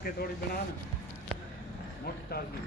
के थोड़ी बना ना मोटी ताजगी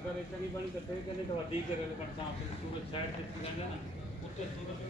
अगर एक तरी बनी तो फिर कहते तो अधिक करे पण साफ सूरज साइड से रहंदा ना उते सूरज